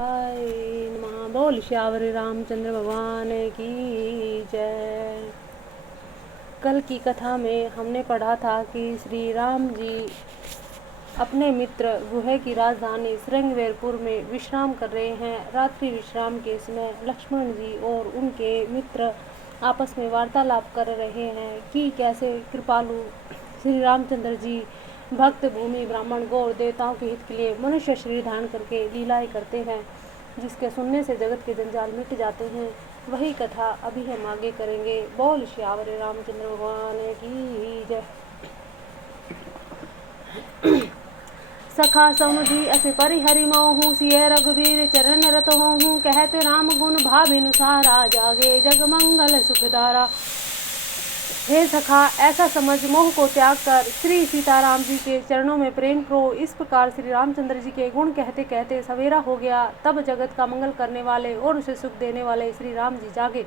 नमः। बोल श्यावर रामचंद्र भगवान की जय। कल की कथा में हमने पढ़ा था कि श्री राम जी अपने मित्र गुहे की राजधानी श्रृंगवेरपुर में विश्राम कर रहे हैं। रात्रि विश्राम के समय लक्ष्मण जी और उनके मित्र आपस में वार्तालाप कर रहे हैं कि कैसे कृपालु श्री रामचंद्र जी भक्त भूमि ब्राह्मण गौर देवताओं के हित के लिए मनुष्य शरीर धारण करके लीलाएं करते हैं, जिसके सुनने से जगत के जंजाल मिट जाते हैं। वही कथा अभी हम आगे करेंगे। बोल श्यावर रामचंद्र भगवान की जय। सखा समुझी अस परिहरि मोहू सिय रघुबीर चरण रत होहू कहत राम गुण भाभिनुसारा जागे जग मंगल सुखदारा। हे सखा, ऐसा समझ मोह को त्याग कर श्री सीताराम जी के चरणों में प्रेम करो। इस प्रकार श्री रामचंद्र जी के गुण कहते कहते सवेरा हो गया। तब जगत का मंगल करने वाले और उसे सुख देने वाले श्री राम जी जागे।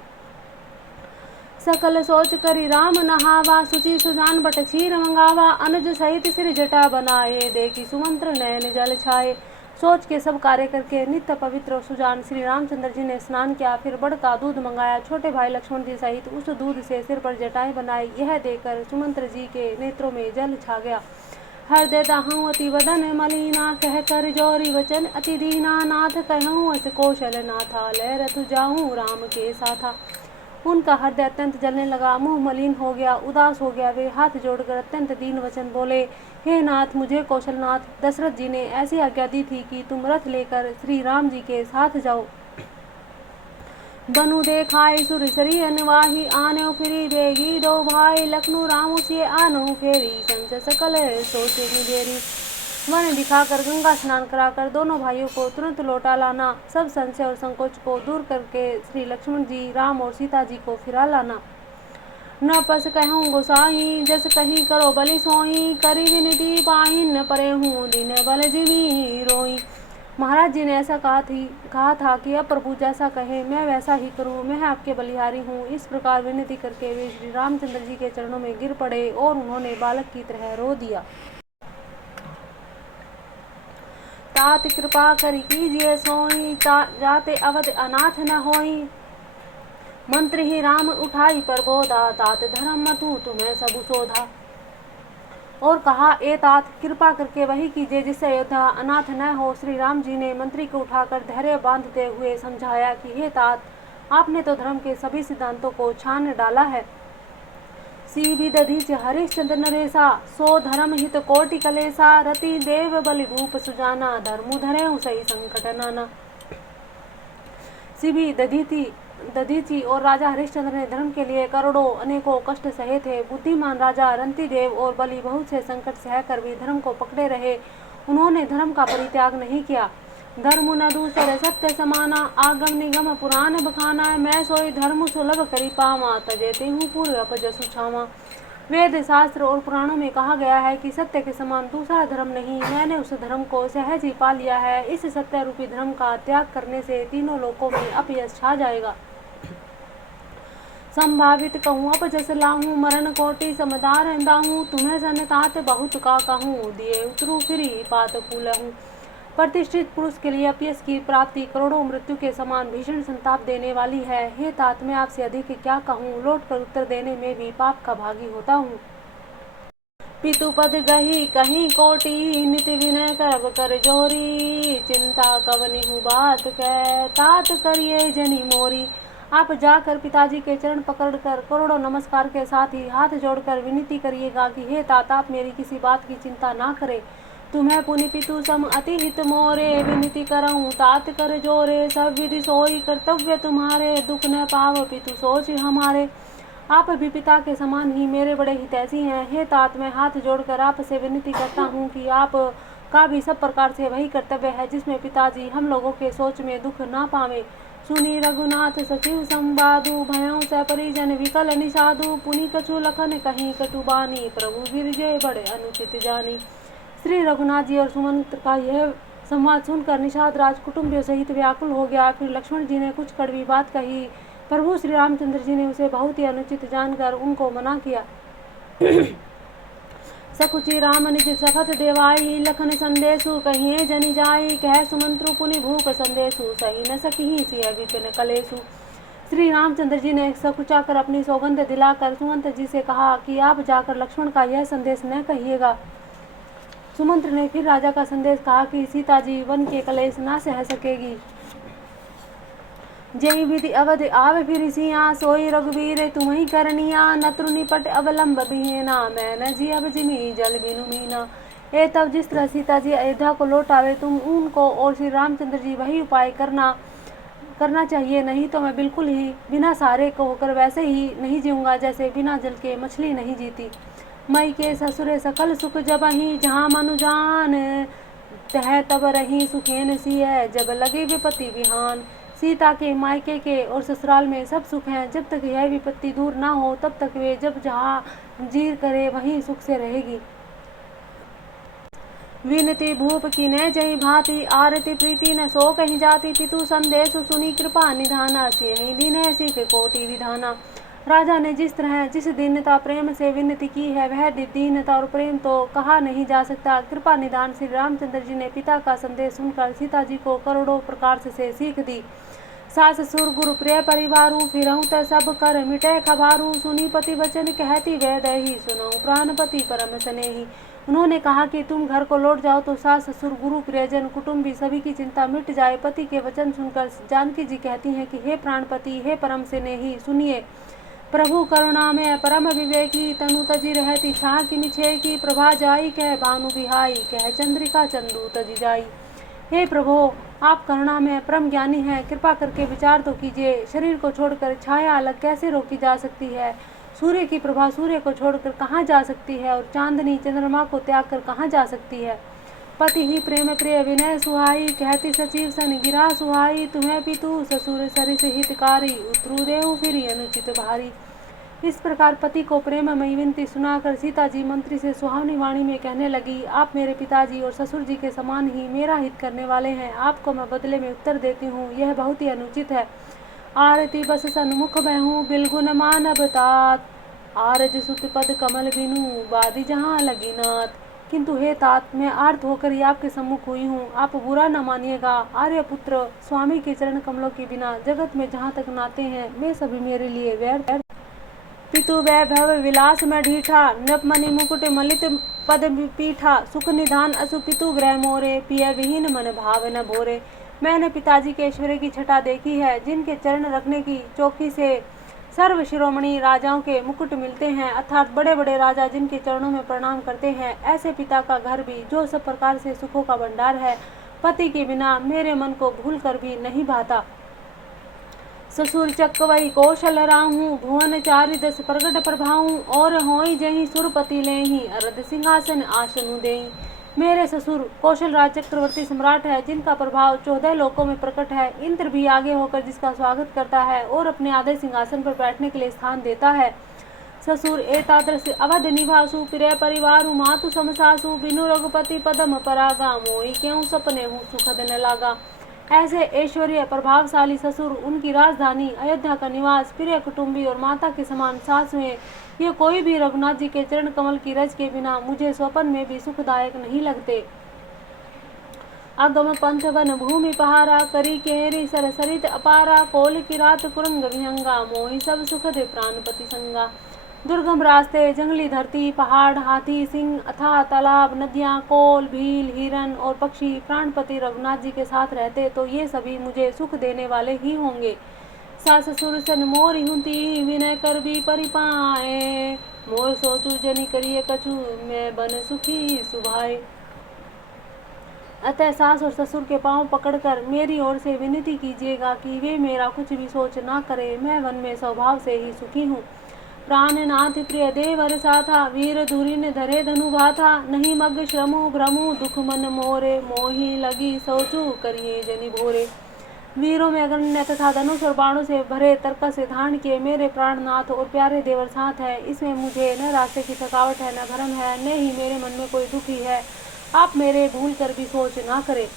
सकल सोच करी राम नहावा सुचि सुजान बट क्षीर मंगावा अनुज सहित सिर जटा बनाए देखी सुमंत्र नयन जल छाए। सोच के सब कार्य करके नित्य पवित्र सुजान श्री रामचंद्र जी ने स्नान किया, फिर बड़ का दूध मंगाया। छोटे भाई लक्ष्मण जी सहित उस दूध से सिर पर जटाएं बनाई। यह देखकर सुमंत्र जी के नेत्रों में जल छा गया। हृदय दाहूं अति वदन मलिना कह कर जोरी वचन अति दीना नाथ कहूँ अस कौशल नाथा लय रथ जाऊं राम के साथा। उनका हृदय अत्यंत जलने लगा, मुंह मलिन हो गया, उदास हो गया। वे हाथ जोड़कर अत्यंत दीन वचन बोले, हे नाथ, मुझे कौशलनाथ दशरथ जी ने ऐसी आज्ञा दी थी कि तुम रथ लेकर श्री राम जी के साथ जाओ। बनु देखाई सुर सरी अनवाही आनो फिरी बेगी दो भाई लखनऊ रामू से आनो फेरी संस सकल सोचे निबेरी। वन दिखाकर गंगा स्नान कराकर दोनों भाइयों को तुरंत लौटा लाना। सब संशय और संकोच को दूर करके श्री लक्ष्मण जी, राम और सीता जी को फिरा लाना। न पस कहूँ गोसाई जस कहीं करो बलि सोई करी विनती पाही न परे हूँ दिन बल जिमी रोई। महाराज जी ने ऐसा कहा था कि अब प्रभु जैसा कहे मैं वैसा ही करूँ, मैं आपके बलिहारी हूँ। इस प्रकार विनती करके वे श्री रामचंद्र जी के चरणों में गिर पड़े और उन्होंने बालक की तरह रो दिया। तात कृपा करी कीजिए सोई जाते अवध अनाथ न होई। मंत्र ही राम उठाई पर बोधा तात धर्म मतु तुम्हें सब शोधा। और कहा, ए तात, कृपा करके वही कीजिए जिससे अयोध्या अनाथ न हो। श्री राम जी ने मंत्री को उठाकर धैर्य बांधते हुए समझाया कि हे तात, आपने तो धर्म के सभी सिद्धांतों को छान डाला है। सी विदधीच हरिश्चंद्र नरेसा सो धर्म हित कोटि कलेसा रति देव बलि भूप सुजाना धर्मु धरे सही संकट नाना। सिभी दधीची और राजा हरिश्चंद्र ने धर्म के लिए करोड़ों अनेकों कष्ट सहे थे। बुद्धिमान राजा रंती देव और बलि बहुत से संकट सहकर भी धर्म को पकड़े रहे। उन्होंने धर्म का परित्याग नहीं किया। धर्म न दूसर सत्य समाना आगम निगम पुराण बखाना मैं सोई धर्म सुलभ करी पावा तजेते हूँ पूर्व अपजसु छावा। वेद शास्त्र और पुराणों में कहा गया है कि सत्य के समान दूसरा धर्म नहीं। मैंने उस धर्म को सहज ही पा लिया है। इस सत्य रूपी धर्म का त्याग करने से तीनों लोकों में अपयश छा जाएगा। संभावित कहूँ अपजस लाहूँ मरण कोटि समदार दाहूँ तुम्हें सनतात बहुत का कहूँ दिए उतरू फिरी पात कूलहूँ। प्रतिष्ठित पुरुष के लिए अपयश की प्राप्ति करोड़ों मृत्यु के समान भीषण संताप देने वाली है। हे तात, मैं आपसे अधिक क्या कहूँ, लौट कर उत्तर देने में भी पाप का भागी होता हूँ। पितुपद गही कहीं कोटि नित विनय करब कर जोरी चिंता कवनि हूँ बात कह तात करिए जनी मोरी। आप जाकर पिताजी के चरण पकड़कर करोड़ों नमस्कार के साथ ही हाथ जोड़कर विनती करिएगा कि हे तात, आप मेरी किसी बात की चिंता ना करें। तुम्हें पुनि पितु सम अति हित मोरे विनती करऊँ तात कर जोरे सब विधि सोई कर्तव्य तुम्हारे दुख न पाव पितु सोच हमारे। आप भी पिता के समान ही मेरे बड़े हितैषी हैं। हे तात, मैं हाथ जोड़कर आपसे विनती करता हूँ कि आप का भी सब प्रकार से वही कर्तव्य है जिसमें पिताजी हम लोगों के सोच में दुख ना पावे। सुनी रघुनाथ सचिव संवादु भयों से परिजन विकल निषादु पुनि कछु लखन कहीं कटुबानी प्रभु गिरजे बड़े अनुचित जानी। श्री रघुनाथ जी और सुमंत्र का यह संवाद सुनकर निषाद राज कुटुंबियों सहित व्याकुल हो गया। फिर लक्ष्मण जी ने कुछ कड़वी बात कही। प्रभु श्री रामचंद्र जी ने उसे बहुत ही अनुचित जानकर उनको मना किया। सकुचि राम निज सखत देवाई, लखन संदेशु कहिए जनि जाई, कह सुमंत्रु पुनि भूप संदेशु, सही न सकिहि सिय विपिन कलेसु। श्री रामचंद्र जी ने सकुचा कर अपनी सौगंध दिलाकर सुमंत्र जी से कहा कि आप जाकर लक्ष्मण का यह संदेश न कहिएगा। सुमंत्र ने फिर राजा का संदेश कहा कि सीता जी वन के कलेश न सह सकेगी। जय विधि अवध आव फिर सिया, सोई रघुवीर तुम्हि करनिया, नत्रु निपट अवलंब बिहेना, मैं न जी अब जिमी जल बिनु मीना। तब जिस तरह सीता जी अयोध्या को लौट आवे तुम उनको और श्री रामचंद्र जी वही उपाय करना चाहिए, नहीं तो मैं बिल्कुल ही बिना सहारे को होकर वैसे ही नहीं जीऊंगा जैसे बिना जल के मछली नहीं जीती। मई के ससुरे सकल सुख जबहि, जहाँ मनु जान तह तब रही सुखेन सिय, जब लगे विपत्ति विहान। सीता के मायके के और ससुराल में सब सुख हैं, जब तक यह विपत्ति दूर ना हो तब तक वे जब जहाँ जीर करे वहीं सुख से रहेगी। विनती भूप की न जही भांति, आरती प्रीति न सो कहीं जाती, पितु संदेश सुनी कृपा निधाना, सियहि दिन है सीख कोटि विधाना। राजा ने जिस तरह जिस दीनता प्रेम से विनती की है वह दीनता और प्रेम तो कहा नहीं जा सकता। कृपा निधान श्री रामचंद्र जी ने पिता का संदेश सुनकर सीता जी को करोड़ों प्रकार से सीख दी। सास ससुर गुरु प्रिय परिवारू, फिरहूँ त सब कर मिटे खबारू, सुनी पति वचन कहती वैदही, सुनऊ प्राणपति परम स्नेही। उन्होंने कहा कि तुम घर को लौट जाओ तो सास ससुर गुरु प्रियजन कुटुंबी सभी की चिंता मिट जाए। पति के वचन सुनकर जानकी जी कहती हैं कि हे प्राणपति, हे परम स्नेही, सुनिए। प्रभु करुणा में परम विवेकी, तनु तजी रहती छाह की मिछे की, प्रभा जाई कह भानु बिहाई, कह चंद्रिका चंदू तजी जाई। हे प्रभु, आप करुणा में परम ज्ञानी हैं, कृपा करके विचार तो कीजिए। शरीर को छोड़कर छाया अलग कैसे रोकी जा सकती है? सूर्य की प्रभा सूर्य को छोड़कर कहाँ जा सकती है और चांदनी चंद्रमा को त्याग कर कहाँ जा सकती है? पति ही प्रेम प्रिय विनय सुहाई, कहती सचिव सन गिरा सुहाई, तुम्हें पितु ससुर सरिस हितकारी, उतरू देहु फिर अनुचित भारी। इस प्रकार पति को प्रेममयी विनती सुनाकर सीता जी मंत्री से सुहावनी वाणी में कहने लगी, आप मेरे पिताजी और ससुर जी के समान ही मेरा हित करने वाले हैं, आपको मैं बदले में उत्तर देती हूँ, यह बहुत ही अनुचित है। आरती बस सन्मुख बहूँ बिलगुन मानव तात, आरज सुत पद कमल बिनु बादी जहाँ लगी नाथ। किंतु हे तात, मैं आर्त होकर ही आपके सम्मुख हुई हूँ, आप बुरा न मानिएगा। आर्यपुत्र स्वामी के चरण कमलों के बिना जगत में जहाँ तक नाते हैं वे सभी मेरे लिए व्यर्थ। पितु वैभव विलास में ढीठा, नृपमणि मुकुट मलित पद पीठा, सुख निधान असु पितु ग्रह मोरे, पिय विहीन मन भाव न भोरे। मैंने पिताजी के ऐश्वर्य की छटा देखी है, जिनके चरण रखने की चौकी से सर्व शिरोमणि राजाओं के मुकुट मिलते हैं, अर्थात बड़े बड़े राजा जिनके चरणों में प्रणाम करते हैं। ऐसे पिता का घर भी जो सब प्रकार से सुखों का भंडार है, पति के बिना मेरे मन को भूल कर भी नहीं भाता। ससुर चकवई कौशल राहूँ, भुवन चारि दस प्रगट प्रभाऊँ, और होई जही सुरपति लेही, अरद सिंहासन आसनु देई। मेरे ससुर कौशल राज चक्रवर्ती सम्राट है, जिनका प्रभाव 14 लोकों में प्रकट है। इंद्र भी आगे होकर जिसका स्वागत करता है और अपने आधे सिंहासन पर बैठने के लिए स्थान देता है। ससुर एतादृश अवध निवासु, प्रिय परिवारु, मातु समसासु, बिनु रघुपति पदम परागा, मोई क्यों सपने हूँ सुखद न लागा। ऐसे ऐश्वर्य प्रभावशाली ससुर, उनकी राजधानी अयोध्या का निवास, प्रिय कुटुंबी और माता के समान सास में ये कोई भी रघुनाथ जी के चरण कमल की रज के बिना मुझे स्वप्न में भी सुखदायक नहीं लगते। अगम पंथ वन भूमि पहारा, करी केरी सरसरित अपारा, कोल की रात कुरंग विहंगा, मोहि सब सुख दे प्राणपति संगा। दुर्गम रास्ते, जंगली धरती, पहाड़, हाथी, सिंह, अथाह तालाब, नदियाँ, कोल, भील, हिरन और पक्षी प्राणपति रघुनाथ जी के साथ रहते तो ये सभी मुझे सुख देने वाले ही होंगे। सास ससुर सन मोर हुंती, विनय कर भी परिपाए, मोर सोचू जनि करिए कछु, मैं बन सुखी सुभाए। अतः सास और ससुर के पांव पकड़कर मेरी ओर से विनती कीजिएगा कि वे मेरा कुछ भी सोच ना करे, मैं वन में स्वभाव से ही सुखी हूँ। प्राणनाथ प्रिय देवर साथा, वीर धुरी ने धरे धनु भाथा, नहीं मग श्रमु भ्रमु दुख मन मोरे, मोही लगी सोचू करिए जनि भोरे। वीरों में अग्रण्य तथा धनुष और बाणों से भरे तर्कस से धारण किए मेरे प्राणनाथ और प्यारे देवर साथ है। इसमें मुझे न रास्ते की थकावट है, न भ्रम है, न ही मेरे मन में कोई दुखी है। आप मेरे भूल कर भी सोच ना करें।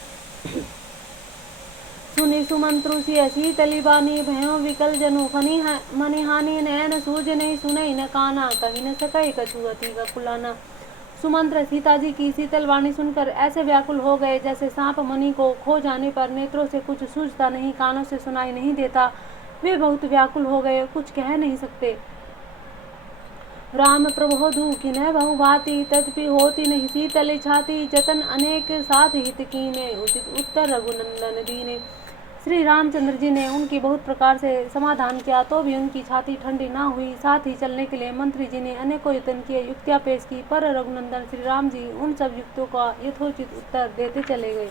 सुनी सुमंत्रु सिय शीतली बानी, भयो विकल जनु फनी है मनिहानी, नैन सूझ नहीं सुनई न काना, कहीं न सकई कछु अति का कुलाना। सुमंत्र सीता जी की शीतल वाणी सुनकर ऐसे व्याकुल हो गए जैसे सांप मणि को खो जाने पर नेत्रों से कुछ सूझता नहीं, कानों से सुनाई नहीं देता। वे बहुत व्याकुल हो गए, कुछ कह नहीं सकते। राम प्रबोधु किन्ह बहु भांति, तदपि होती नहीं शीतल छाती। जतन अनेक साथ हित कीने, उचित उत्तर रघुनंदन दीने। श्री रामचंद्र जी ने उनकी बहुत प्रकार से समाधान किया तो भी उनकी छाती ठंडी ना हुई। साथ ही चलने के लिए मंत्री जी ने अनेकों यत्न किए, युक्तियां पेश की, पर रघुनंदन श्री राम जी उन सब युक्तियों का यथोचित उत्तर देते चले गए।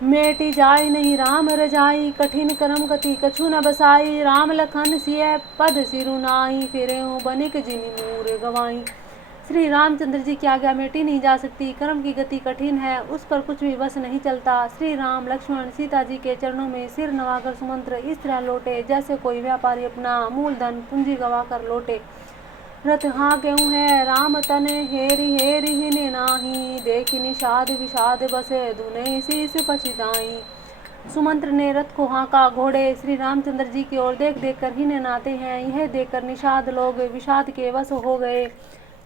मेटी जाय नहीं राम रजाई, कठिन करम कति कछु न बसाई। राम लखन सिय पद सिरु नाई, फिरे बनिक जिनि मूर गवाई। श्री रामचंद्र जी की आज्ञा मेटी नहीं जा सकती, कर्म की गति कठिन है, उस पर कुछ भी बस नहीं चलता। श्री राम लक्ष्मण सीता जी के चरणों में सिर नवाकर सुमंत्र इस तरह लौटे जैसे कोई व्यापारी अपना मूलधन पूंजी गवाकर लौटे। रथ हाँ क्यों है राम तन, हेरी हेरी हिने नाही। देखी निषाद विषाद बसे, धुने शीस पछिताई। सुमंत्र ने रथ को हाँका, घोड़े श्री रामचंद्र जी की ओर देख देख कर हिने नाते हैं। यह देखकर निषाद लोग विषाद के वश हो गए,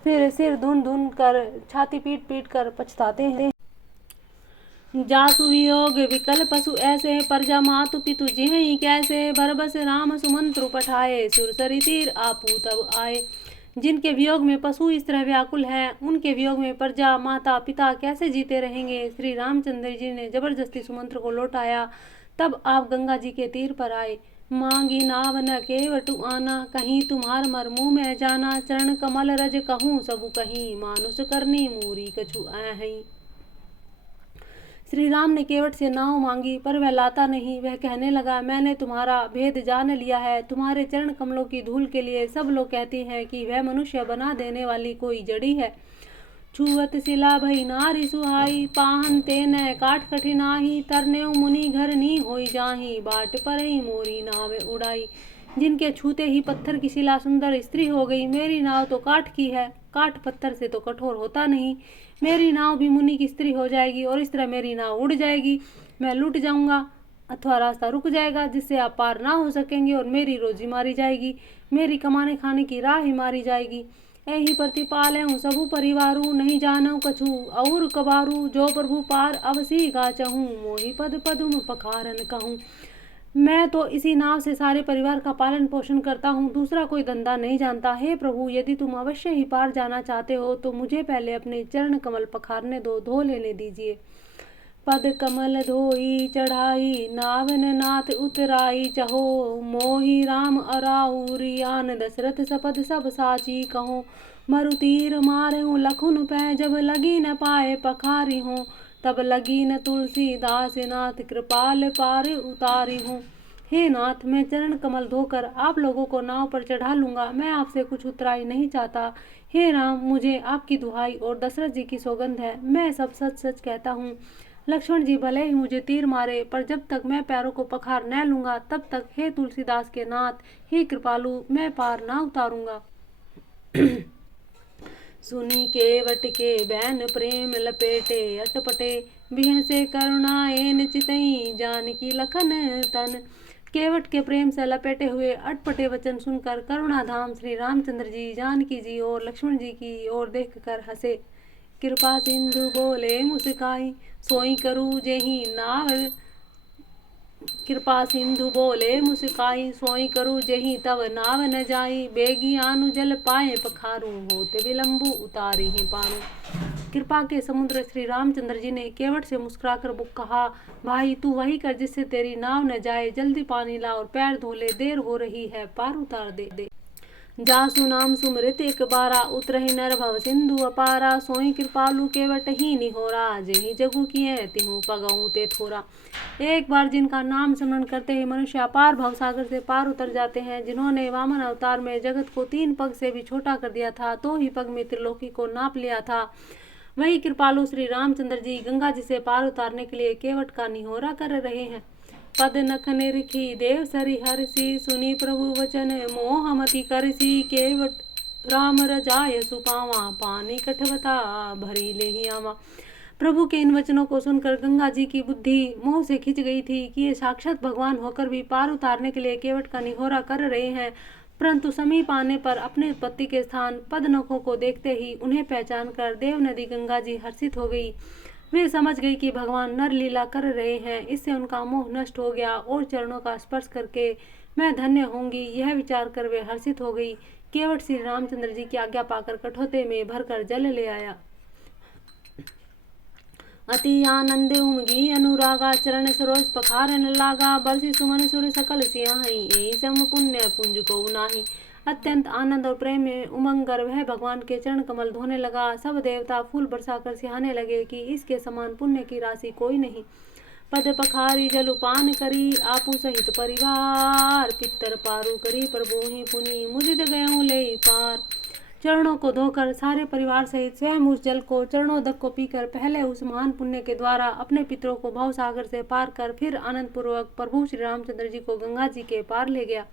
फिर सिर धुन धुन कर छाती पीट पीट कर पछताते हैं। जासु वियोग विकल पशु ऐसे, परजा मातु पितु जिहि कैसे। बरबस राम सुमंत्र पठाए, सुरसरी तीर आपू तब आए। जिनके वियोग में पशु इस तरह व्याकुल है, उनके वियोग में प्रजा माता पिता कैसे जीते रहेंगे। श्री रामचंद्र जी ने जबरदस्ती सुमंत्र को लौटाया। तब आप गंगा जी के तीर पर आए। मांगी नाव न केवटु आना, कहीं तुम्हार मर मुँह में जाना। चरण कमल रज कहूँ सबु कहीं, मानुष करनी मूरी कछु आहई। श्री राम ने केवट से नाव मांगी, पर वह लाता नहीं। वह कहने लगा, मैंने तुम्हारा भेद जान लिया है। तुम्हारे चरण कमलों की धूल के लिए सब लोग कहते हैं कि वह मनुष्य बना देने वाली कोई जड़ी है। छुवत शिला भई नारी सुहाई, पाहन तेन काट कठिनाही। तरने मुनि घर नी होई जाही, बाट परई मोरी नाव उड़ाई। जिनके छूते ही पत्थर की शिला सुंदर स्त्री हो गई। मेरी नाव तो काठ की है, काठ पत्थर से तो कठोर होता नहीं। मेरी नाव भी मुनि की स्त्री हो जाएगी और इस तरह मेरी नाव उड़ जाएगी। मैं लूट जाऊंगा अथवा रास्ता रुक जाएगा, जिससे आप पार ना हो सकेंगे और मेरी रोजी मारी जाएगी। मेरी कमाने खाने की राह ही मारी जाएगी। यही प्रतिपाल हूँ सबू परिवारू, नहीं जानू कछु और कबारू। जो प्रभु पार अवसी गाचहूँ, मोहि पद पदुम पखारन कहूँ। मैं तो इसी नाव से सारे परिवार का पालन पोषण करता हूँ, दूसरा कोई धंधा नहीं जानता। हे प्रभु, यदि तुम अवश्य ही पार जाना चाहते हो तो मुझे पहले अपने चरण कमल पखारने दो, धो लेने दीजिए। पद कमल धोई चढ़ाई, नावन नाथ उतराई। चहो मोहि राम अराउरी, आन दशरथ सपद सब साची कहो। मरु तीर मारे लखुन पै, जब लगी न पाए पखारी हूँ। तब लगी न तुलसीदास नाथ, कृपाल पार उतारी हूँ। हे नाथ, मैं चरण कमल धोकर आप लोगों को नाव पर चढ़ा लूंगा। मैं आपसे कुछ उतराई नहीं चाहता। हे राम, मुझे आपकी दुहाई और दशरथ जी की सौगंध है, मैं सब सच सच कहता हूँ। लक्ष्मण जी भले ही मुझे तीर मारे, पर जब तक मैं पैरों को पखार न लूंगा तब तक हे तुलसीदास के नाथ, हे कृपालु, मैं पार ना उतारूंगा। सुनी केवट के बैन प्रेम लपेटे, अटपटे बिह से करुणाएन चितई। जानकी लखन तन, केवट के प्रेम से लपेटे हुए अटपटे वचन सुनकर करुणाधाम श्री रामचंद्र जी जानकी जी और लक्ष्मण जी की ओर देखकर हंसे। कृपा सिंधु बोले मुस्काई, सोई करूँ जेहि नाव। कृपा सिंधु बोले मुस्काई, सोई करूँ जेहि तब नाव न जाई। बेगी आनु जल पाए पखारू, होते विलंबु उतारी ही पारू। कृपा के समुद्र श्री रामचंद्र जी ने केवट से मुस्कुराकर कहा, भाई तू वही कर जिससे तेरी नाव न जाए। जल्दी पानी ला और पैर धो ले, देर हो रही है, पार उतार दे। जासु नाम सुमृत एक बारा, उतरहि नर भव सिंधु अपारा। सोई कृपालु केवट ही निहोरा, जेहि जगु किए तिहु पगऊ ते थोरा। एक बार जिनका नाम स्मरण करते ही मनुष्य अपार भवसागर से पार उतर जाते हैं, जिन्होंने वामन अवतार में जगत को 3 पग से भी छोटा कर दिया था, 2 ही पग में त्रिलोकी को नाप लिया था, वही कृपालु श्री रामचंद्र जी गंगा जी से पार उतारने के लिए केवट का निहोरा कर रहे हैं। पद नख निरखी देव सरि हरसी, सुनी प्रभु वचन मोहमति करसी। केवट राम रजाय सुपावा, पानी कठवता भरी ले आवा। प्रभु के इन वचनों को सुनकर गंगा जी की बुद्धि मोह से खिंच गई थी कि ये साक्षात भगवान होकर भी पार उतारने के लिए केवट का निहोरा कर रहे हैं। परंतु समीप आने पर अपने उत्पत्ति के स्थान पदनखों को देखते ही उन्हें पहचान कर देव नदी गंगा जी हर्षित हो गई। वे समझ गई कि भगवान नर लीला कर रहे हैं। इससे उनका मोह नष्ट हो गया और चरणों का स्पर्श करके मैं धन्य होंगी, यह विचार कर वे हर्षित हो गई। केवट श्री रामचंद्र जी की आज्ञा पाकर कठोते में भरकर जल ले आया। अति आनंद उमगी अनुरागा, चरण सरोज पखारन लागा। बरसी सुमन सुर सकल सियाही, यही सम पुण्य पुंज को नाही। अत्यंत आनंद और प्रेम में उमंग कर वह भगवान के चरण कमल धोने लगा। सब देवता फूल बरसाकर सिहाने लगे कि इसके समान पुण्य की राशि कोई नहीं। पद पखारी जलुपान करी, आपू सहित परिवार। पितर पारू करी प्रभु ही पुनि, मुदित गयों ले पार। चरणों को धोकर सारे परिवार सहित स्वयं उस जल को चरणोदक को पीकर पहले उस महान पुण्य के द्वारा अपने पितरों को भव सागर से पार कर फिर आनंद पूर्वक प्रभु श्री रामचंद्र जी को गंगा जी के पार ले गया।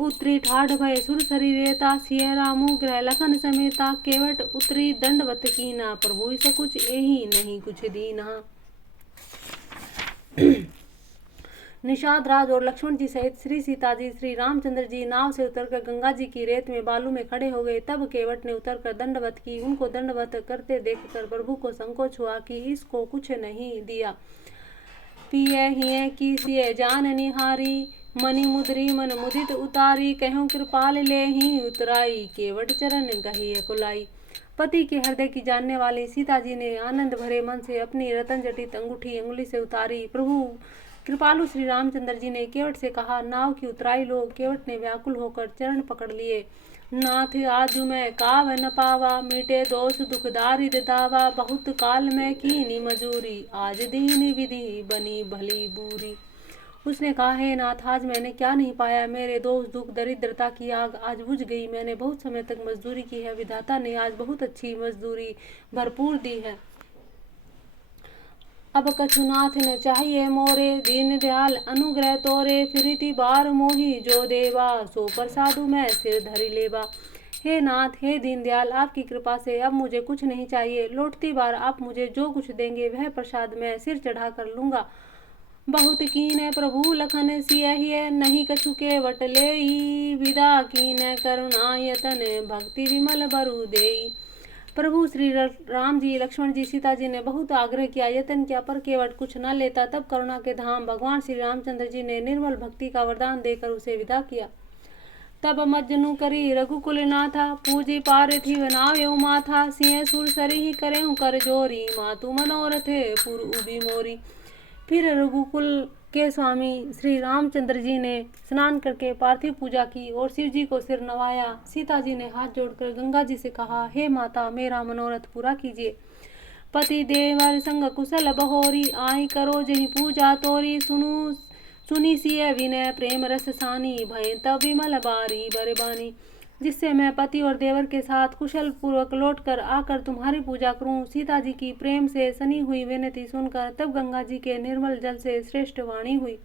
उत्तरी ठाढ़ भय सुर शरीरेता, सिय रामू ग्रह लखन समेता। केवट उत्तरी दंडवत कीना, प्रभु सकुच एहि नहीं कुछ दीना। निषाद राज और लक्ष्मण जी सहित श्री सीता जी श्री रामचंद्र जी नाव से उतरकर गंगा जी की रेत में बालू में खड़े हो गए। तब केवट ने उतरकर दंडवत की। उनको दंडवत करते देखकर प्रभु को संकोच हुआ कि इसको कुछ नहीं दिया। पिए हिए की सिए जान निहारी, मणि मुद्री मन मुदित उतारी। कहूँ कृपाल ले ही उतराई, केवट चरण गहिए कुलाई। पति के हृदय की जानने वाली सीता जी ने आनंद भरे मन से अपनी रतन जटित अंगूठी अंगुली से उतारी। प्रभु कृपालु श्री रामचंद्र जी ने केवट से कहा, नाव की उतराई लो। केवट ने व्याकुल होकर चरण पकड़ लिए। नाथ आजु मैं काव न पावा, मीटे दोष दुखदारी दावा। बहुत काल में कीनी मजूरी, आज दीन विधि बनी भली बूरी। उसने कहा, हे नाथ, आज मैंने क्या नहीं पाया। मेरे दोष दुख दरिद्रता की आग आज बुझ गई। मैंने बहुत समय तक मजदूरी की है, विधाता ने आज बहुत अच्छी मजदूरी भरपूर दी है। अब कछुनाथ न चाहिए मोरे, दीन दयाल अनुग्रह तोरे। फिरती बार मोही जो देवा, सो प्रसादु मैं सिर धरि लेवा। हे नाथ, हे दीन दयाल, आपकी कृपा से अब मुझे कुछ नहीं चाहिए। लौटती बार आप मुझे जो कुछ देंगे वह प्रसाद मैं सिर चढ़ा कर लूंगा। बहुत कीन प्रभु लखन सियहिए, नहीं कछु केवट लेई। विदा कीन करुणा यतन, भक्ति विमल बरु देई। प्रभु श्री राम जी लक्ष्मण जी सीता जी ने बहुत आग्रह किया, यत्न किया, पर केवट कुछ न लेता। तब करुणा के धाम भगवान श्री रामचंद्र जी ने निर्मल भक्ति का वरदान देकर उसे विदा किया। तब मज्जनु करी रघुकुल नाथा, पूजी पार्थिव नाव्यो माथा। सिंह सुर सरी करे कर जोरी, मातु मनोरथे पुर उबी मोरी। फिर रघुकुल के स्वामी श्री रामचंद्र जी ने स्नान करके पार्थिव पूजा की और शिव जी को सिर नवाया। सीता जी ने हाथ जोड़कर गंगा जी से कहा, हे माता, मेरा मनोरथ पूरा कीजिए। पति देवर संग कुशल बहोरी, आई करो जही पूजा तोरी। सुनी सिय विनय प्रेम रस सानी, भय तब विमल बारी बरबानी। जिससे मैं पति और देवर के साथ कुशल पूर्वक लौट कर आकर तुम्हारी पूजा करूं। सीता जी की प्रेम से सनी हुई विनती सुनकर तब गंगा जी के निर्मल जल से श्रेष्ठ वाणी हुई।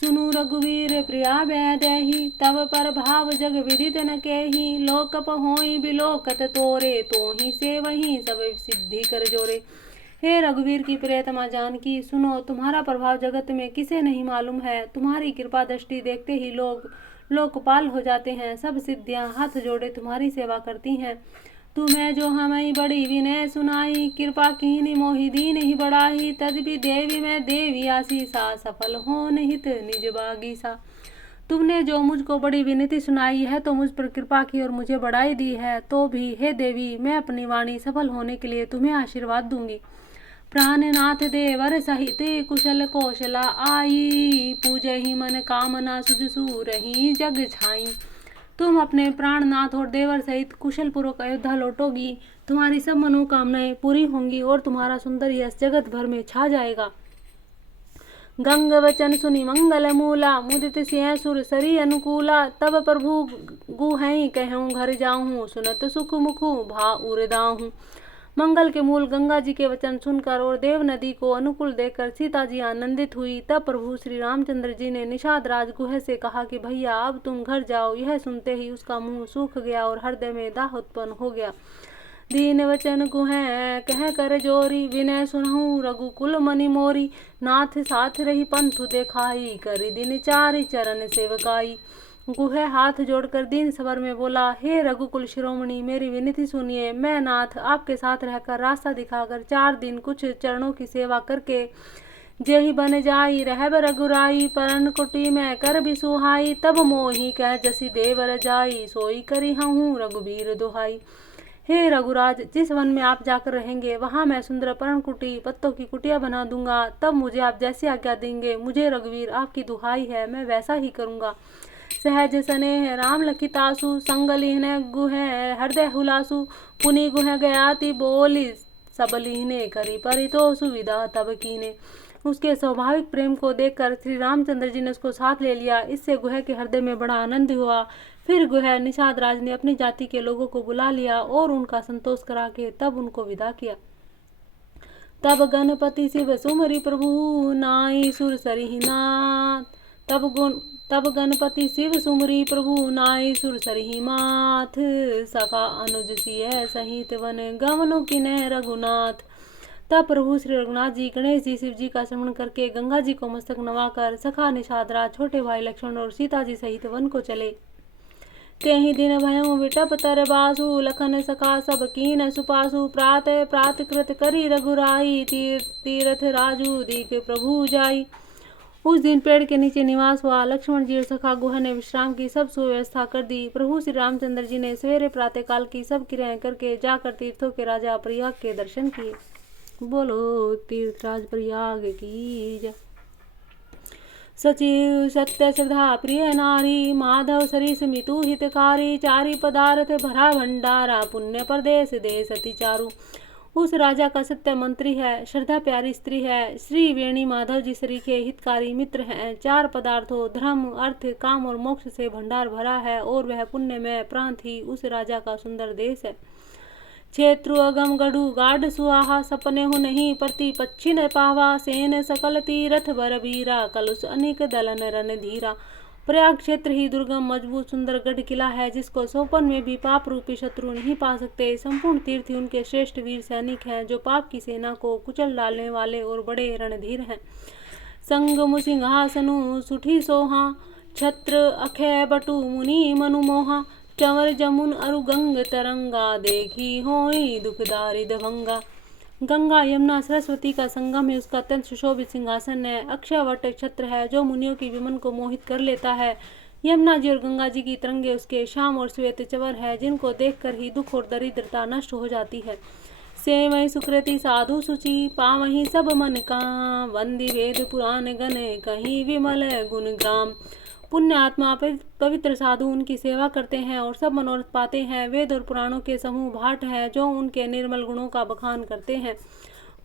सुनु रघुवीर प्रिया वैदेही, तब पर भाव जग विदित न केही। लोकप होई बिलोकत तोरे, तो ही से वही सब सिद्धि कर जोरे। हे रघुवीर की प्रियतमा जानकी, सुनो, तुम्हारा प्रभाव जगत में किसे नहीं मालूम है। तुम्हारी कृपा दृष्टि देखते ही लोग लोकपाल हो जाते हैं। सब सिद्धियां हाथ जोड़े तुम्हारी सेवा करती हैं। तुम्हें जो हमें बड़ी विनय सुनाई, कृपा कीनी मोहि दीन ही बढ़ाई। तदपि देवी में देवी आशीषा, सफल हो निहित निज बागीसा। तुमने जो मुझको बड़ी विनती सुनाई है तो मुझ पर कृपा की और मुझे बढ़ाई दी है, तो भी हे देवी, मैं अपनी वाणी सफल होने के लिए तुम्हें आशीर्वाद दूंगी। प्राणनाथ देवर सहित कुशल कौशला आई, पूजे ही मन कामना सुजसू रही जग छाई। तुम अपने प्राणनाथ और देवर सहित कुशल पूर्वक अयोध्या लौटोगी। तुम्हारी सब मनोकामनाएं पूरी होंगी और तुम्हारा सुंदर यश जगत भर में छा जाएगा। गंग वचन सुनि मंगल मूला, मुदित सिंह सुर सरी अनुकूला। तब प्रभु गुहै कहूँ घर जाऊँ, सुनत सुख मुखु भा उरदाहूँ। मंगल के मूल गंगा जी के वचन सुनकर और देव नदी को अनुकूल देखकर सीता जी आनंदित हुई। तब प्रभु श्री रामचंद्र जी ने निषाद राज गुह से कहा कि भैया, अब तुम घर जाओ। यह सुनते ही उसका मुंह सूख गया और हृदय में दाह उत्पन्न हो गया। दीन वचन गुह कह कर जोरी, विनय सुनहु रघुकुल मनि मोरी। नाथ साथ रही पंथु देखाई, करि दिन चारि चरण सेवकाई। गुहे हाथ जोड़कर दीन स्वर में बोला, हे रघुकुल शिरोमणि, मेरी विनती सुनिए। मैं नाथ आपके साथ रहकर, रास्ता दिखाकर, 4 दिन कुछ चरणों की सेवा करके जेहि बन जाई, रहब रघुराई, परण कुटी में कर भी सुहाई। तब मोहि कह जसी देवर जाई, सोई करी हूँ रघुबीर दुहाई। हे रघुराज, जिस वन में आप जाकर रहेंगे, वहां मैं सुंदर पर्ण कुटी, पत्तों की कुटिया बना दूंगा। तब मुझे आप जैसी आज्ञा देंगे, मुझे रघुवीर आपकी दुहाई है, मैं वैसा ही करूंगा। सहज स्नेह राम लखितासु, संग लीहने गुहे हृदय हुलासु। पुनि गुह गयाति बोली, सब लीहने करी परितो सुविधा तब कीने। उसके स्वाभाविक प्रेम को देखकर श्री रामचंद्र जी ने उसको साथ ले लिया। इससे गुह के हृदय में बड़ा आनंद हुआ। फिर गुह निषाद राज ने अपनी जाति के लोगों को बुला लिया और उनका संतोष करा के तब उनको विदा किया। तब गणपति शिव सुमरि प्रभु, नाई सुर सरिनाथ। तब गणपति शिव सुमरि प्रभु, नाई सुर सरिहि माथ। सखा अनुज सिय सहित वन, गमनु किन्ह रघुनाथ। तब प्रभु श्री रघुनाथ जी गणेश जी शिव जी का स्मरण करके गंगा जी को मस्तक नवाकर सखा निषाद राज, छोटे भाई लक्ष्मण और सीता जी सहित वन को चले। तेहि दिन भयउ विटप तर बासु, लखन सखा सब कीन सुपासु। प्रात प्रात कृत करी रघुराई, तीरथ राजू दीक प्रभु जाई। उस दिन पेड़ के नीचे निवास हुआ। लक्ष्मण जी और सखा गुहा ने विश्राम की सब सुव्यवस्था कर दी। प्रभु श्री रामचंद्र जी ने सवेरे प्रातः काल की सब क्रियाएं करके जाकर तीर्थों के राजा प्रयाग के दर्शन किए। बोलो तीर्थराज प्रयाग की जय। सचिव सत्य श्रद्धा प्रिय नारी, माधव सरिस मितु हितकारी। चारि पदार्थ भरा भंडारा, पुण्य प्रदेश देश अति चारु। उस राजा का सत्य मंत्री है, श्रद्धा प्यारी स्त्री है, श्री वेणी माधव जी सरीखे हितकारी मित्र हैं। 4 पदार्थों धर्म अर्थ काम और मोक्ष से भंडार भरा है और वह पुण्य में प्रांत ही उस राजा का सुंदर देश है। क्षेत्रु अगम गढ़ु गाढ़ सुहाहा, सपने हो नहीं प्रति पक्षिण पावा। सेन सकल तीरथ बर बीरा, कलुष अनिक दलन रन धीरा। प्रयाग क्षेत्र ही दुर्गम मजबूत सुंदर गढ़ किला है, जिसको सोपन में भी पाप रूपी शत्रु नहीं पा सकते। संपूर्ण तीर्थी उनके श्रेष्ठ वीर सैनिक हैं, जो पाप की सेना को कुचल डालने वाले और बड़े रणधीर हैं। संग सिंहासनु सुठी सोहा, छत्र अखय बटु मुनि मनु मोहा। चंवर जमुन अरु गंग तरंगा, देखी होई दुखदारिद भंगा। गंगा यमुना सरस्वती का संगम है, उसका अत्यंत सुशोभित सिंहासन है। अक्षयवट छत्र है जो मुनियों की विमन को मोहित कर लेता है। यमुना जी और गंगा जी की तरंगे उसके श्याम और श्वेत चंवर है, जिनको देखकर ही दुख और दरिद्रता नष्ट हो जाती है। सेवई सुकृति साधु सुचि, पावही सब मन का। वंदी वेद पुराण गण, कहीं विमल गुण ग्राम। पुण्य आत्मा पवित्र साधु उनकी सेवा करते हैं और सब मनोरथ पाते हैं। वेद और पुराणों के समूह भाट है, जो उनके निर्मल गुणों का बखान करते हैं।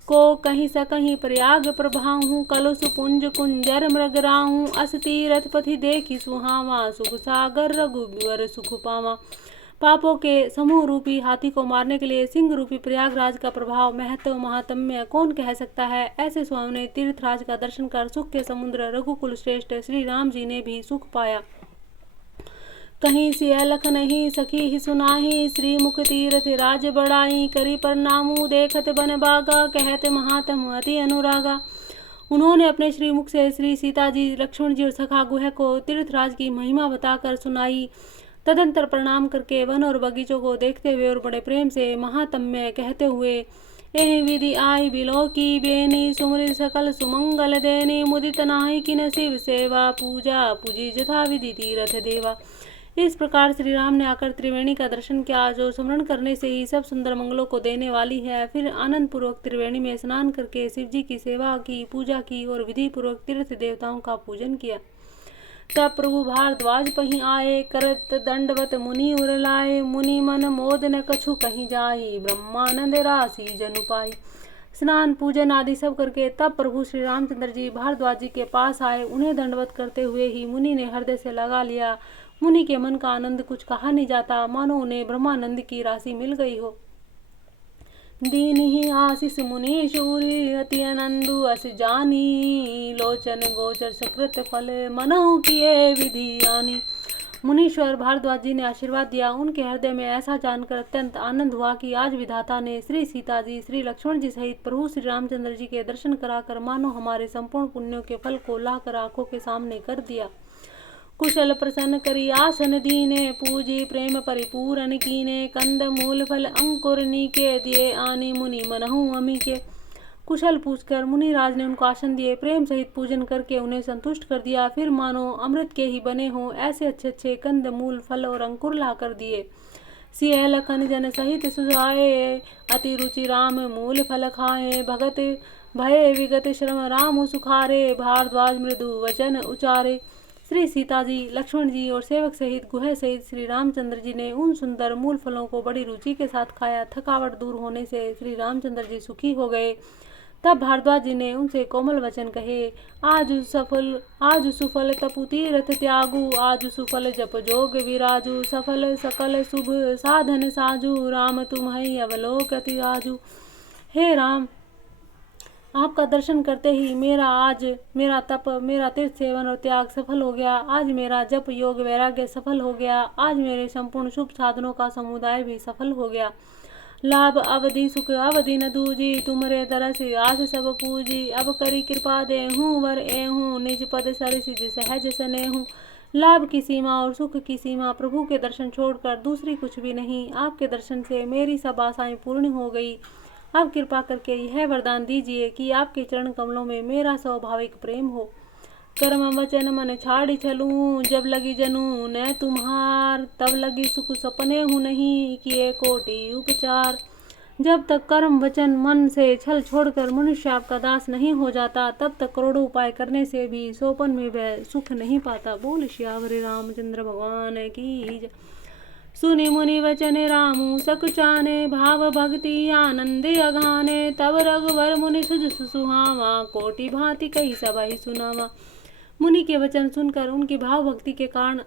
को कहीं स कहीं प्रयाग प्रभाहूँ, कलुष पुंज कुंजर मृग राहूँ। अस तीरथ पथि देखी सुहावा, सुख सागर रघुवर सुख पावा। पापों के समूह रूपी हाथी को मारने के लिए सिंह रूपी प्रयागराज का प्रभाव महत्व महात्म्य कौन कह सकता है। ऐसे स्वामी तीर्थराज का दर्शन कर सुख के समुद्र रघुकुल श्रेष्ठ श्री राम जी ने भी सुख पाया। कहीं सिय लख नहीं सखी ही सुनाही, श्री मुख तीर्थ राज बड़ाई। करी प्रणामु देखत बन बागा, कहते महात्म अति अनुरागा। उन्होंने अपने श्रीमुख से श्री सीता जी लक्ष्मण जी और सखा गुह को तीर्थराज की महिमा बताकर सुनाई। तदंतर प्रणाम करके वन और बगीचों को देखते हुए और बड़े प्रेम से महात्म्य कहते हुए, एहि विधि आई बिलो की बेनी, सुमरि सकल सुमंगल देनी। मुदित नाहि किन शिव सेवा, पूजा पूजी जथा विधि तीरथ देवा। इस प्रकार श्री राम ने आकर त्रिवेणी का दर्शन किया, जो स्मरण करने से ही सब सुंदर मंगलों को देने वाली है। फिर आनंद पूर्वक त्रिवेणी में स्नान करके शिव जी की सेवा की, पूजा की और विधि पूर्वक तीर्थ देवताओं का पूजन किया। तब प्रभु भारद्वाज पही आए, करत दंडवत मुनि उर लाए। मुनि मन मोद न कछु कहीं जाई, ब्रह्मानंद राशि जनु पाई। स्नान पूजन आदि सब करके तब प्रभु श्री रामचंद्र जी भारद्वाज जी के पास आए। उन्हें दंडवत करते हुए ही मुनि ने हृदय से लगा लिया। मुनि के मन का आनंद कुछ कहा नहीं जाता, मानो उन्हें ब्रह्मानंद की राशि मिल गई हो। दीनहि आशीष मुनि शूरी, अति आनंदु अस जानी। लोचन गोचर सकृत फल, मनहु किए विधि आनी। मुनीश्वर भारद्वाज जी ने आशीर्वाद दिया। उनके हृदय में ऐसा जानकर अत्यंत आनंद हुआ कि आज विधाता ने श्री सीता जी श्री लक्ष्मण जी सहित प्रभु श्री रामचंद्र जी के दर्शन कराकर मानो हमारे संपूर्ण पुण्यों के फल को लाकर आंखों के सामने कर दिया। कुशल प्रसन्न करी आसन दीने, पूजी प्रेम परिपूरन कीने, कंद मूल फल अंकुर नीके, दिए आनी मुनि मनहु अमी के। कुशल पूछकर मुनिराज ने उनको आसन दिए, प्रेम सहित पूजन करके उन्हें संतुष्ट कर दिया। फिर मानो अमृत के ही बने हों ऐसे अच्छे अच्छे कंद मूल फल और अंकुर ला कर दिए। सिय लखन जन सहित सुजाए, अति रुचि राम मूल फल खाए, भगत भय विगत श्रम राम सुखारे, भारद्वाज मृदु वचन उचारे। श्री सीता जी, लक्ष्मण जी और सेवक सहित गुह सहित श्री रामचंद्र जी ने उन सुंदर मूल फलों को बड़ी रुचि के साथ खाया। थकावट दूर होने से श्री रामचंद्र जी सुखी हो गए। तब भारद्वाज जी ने उनसे कोमल वचन कहे, आज सुफल तपु तीरथ त्यागु, आज सुफल जप जोग विराजु, सफल सकल शुभ साधन साजु, राम तुम्है अवलोकति आजु। हे राम, आपका दर्शन करते ही मेरा तप, मेरा तीर्थ सेवन और त्याग सफल हो गया। आज मेरा जप योग वैराग्य सफल हो गया। आज मेरे संपूर्ण शुभ साधनों का समुदाय भी सफल हो गया। लाभ अवधि सुख अवधि न दूजी, तुमरे दरस आस सब पूजी, अब करी कृपा देहूँ वर एहूँ, निज पद सरसिज सहज सनेहूँ। लाभ की सीमा और सुख की सीमा प्रभु के दर्शन छोड़कर दूसरी कुछ भी नहीं। आपके दर्शन से मेरी सब आशाएं पूर्ण हो गई। अब कृपा करके यह वरदान दीजिए कि आपके चरण कमलों में मेरा स्वाभाविक प्रेम हो। कर्म वचन मन छाड़ी चलूं, जब लगी जनू न तुम्हार, तब लगी सुख सपने हूँ नहीं, किए कोटि उपचार। जब तक कर्म वचन मन से छल छोड़कर मनुष्य आपका दास नहीं हो जाता, तब तक करोड़ों उपाय करने से भी सोपन में वह सुख नहीं पाता। बोल श्यावरे रामचंद्र भगवान की जय। सुनि मुनि वचन रामू सकुचाने, भाव भक्ति आनंद अघाने, तब रघुवर मुनि सुज सुहावा, कोटि भांति कही सभई सुनावा। मुनि के वचन सुनकर उनकी भाव भक्ति के कारण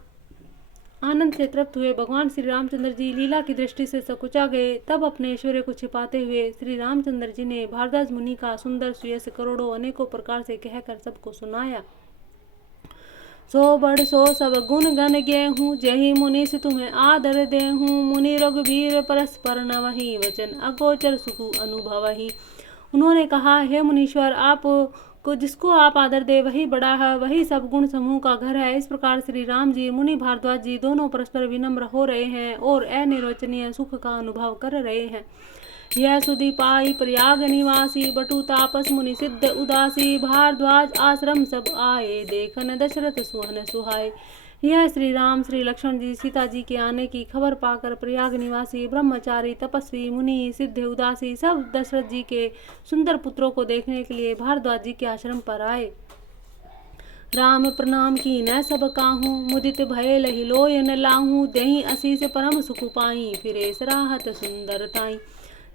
आनंद से तृप्त हुए भगवान श्री रामचंद्र जी लीला की दृष्टि से सकुचा गए। तब अपने ऐश्वर्य को छिपाते हुए श्री रामचंद्र जी ने भारद्वाज मुनि का सुंदर सुयस करोड़ों अनेकों प्रकार से कहकर सबको सुनाया। सो बड़ सो सब गुण गण गेहूँ, जही मुनि से तुम्हें आदर देहूँ, मुनि रघुवीर परस्पर नवहि, वचन अगोचर सुखु अनुभवहि। उन्होंने कहा, हे मुनीश्वर, आप को जिसको आप आदर दे वही बड़ा है, वही सब गुण समूह का घर है। इस प्रकार श्री राम जी, मुनि भारद्वाज जी दोनों परस्पर विनम्र हो रहे हैं और अनिर्वचनीय सुख का अनुभव कर रहे हैं। यह सुधि पाई प्रयाग निवासी, बटु तापस मुनि सिद्ध उदासी, भारद्वाज आश्रम सब आए, देखन दशरथ सुहन सुहाए। यह श्री राम, श्री लक्ष्मण जी, सीता जी के आने की खबर पाकर प्रयाग निवासी ब्रह्मचारी, तपस्वी, मुनि, सिद्ध उदासी सब दशरथ जी के सुंदर पुत्रों को देखने के लिए भारद्वाज जी के आश्रम पर आए। राम प्रणाम की न सब काहू, मुदित भय लहि लोय न लाहू, देहि असीस परम सुख पाई, फिरे सराहत सुंदरताई।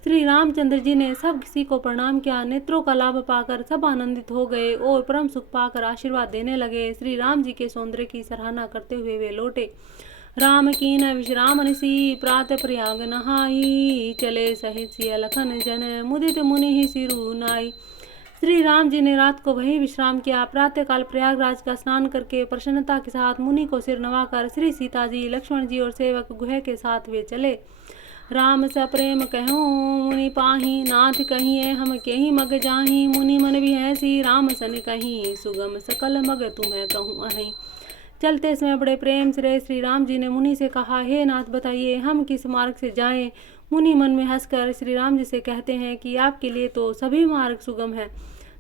श्री रामचंद्र जी ने सब किसी को प्रणाम किया। नेत्रों का लाभ पाकर सब आनंदित हो गए और परम सुख पाकर आशीर्वाद देने लगे। श्री राम जी के सौंदर्य की सराहना करते हुए वे लौटे। राम की न विश्राम निसी, प्रात प्रयाग नहाई, चले सहित सिय लखन जन, मुदित मुनि ही सिरु नाई। श्री राम जी ने रात को वही विश्राम किया। प्रातःकाल प्रयागराज का स्नान करके प्रसन्नता के साथ मुनि को सिर नवाकर श्री सीता जी, लक्ष्मण जी और सेवक गुह के साथ वे चले। राम स प्रेम कहूँ मुनि पाही, नाथ कहिए हम केहि मग जाही, मुनि मन भी ऐसी राम सन कहीं, सुगम सकल मग तुम्हें कहूँ अहि। चलते समय बड़े प्रेम से श्री राम जी ने मुनि से कहा, हे नाथ बताइए हम किस मार्ग से जाएं। मुनि मन में हंसकर श्री राम जी से कहते हैं कि आपके लिए तो सभी मार्ग सुगम है।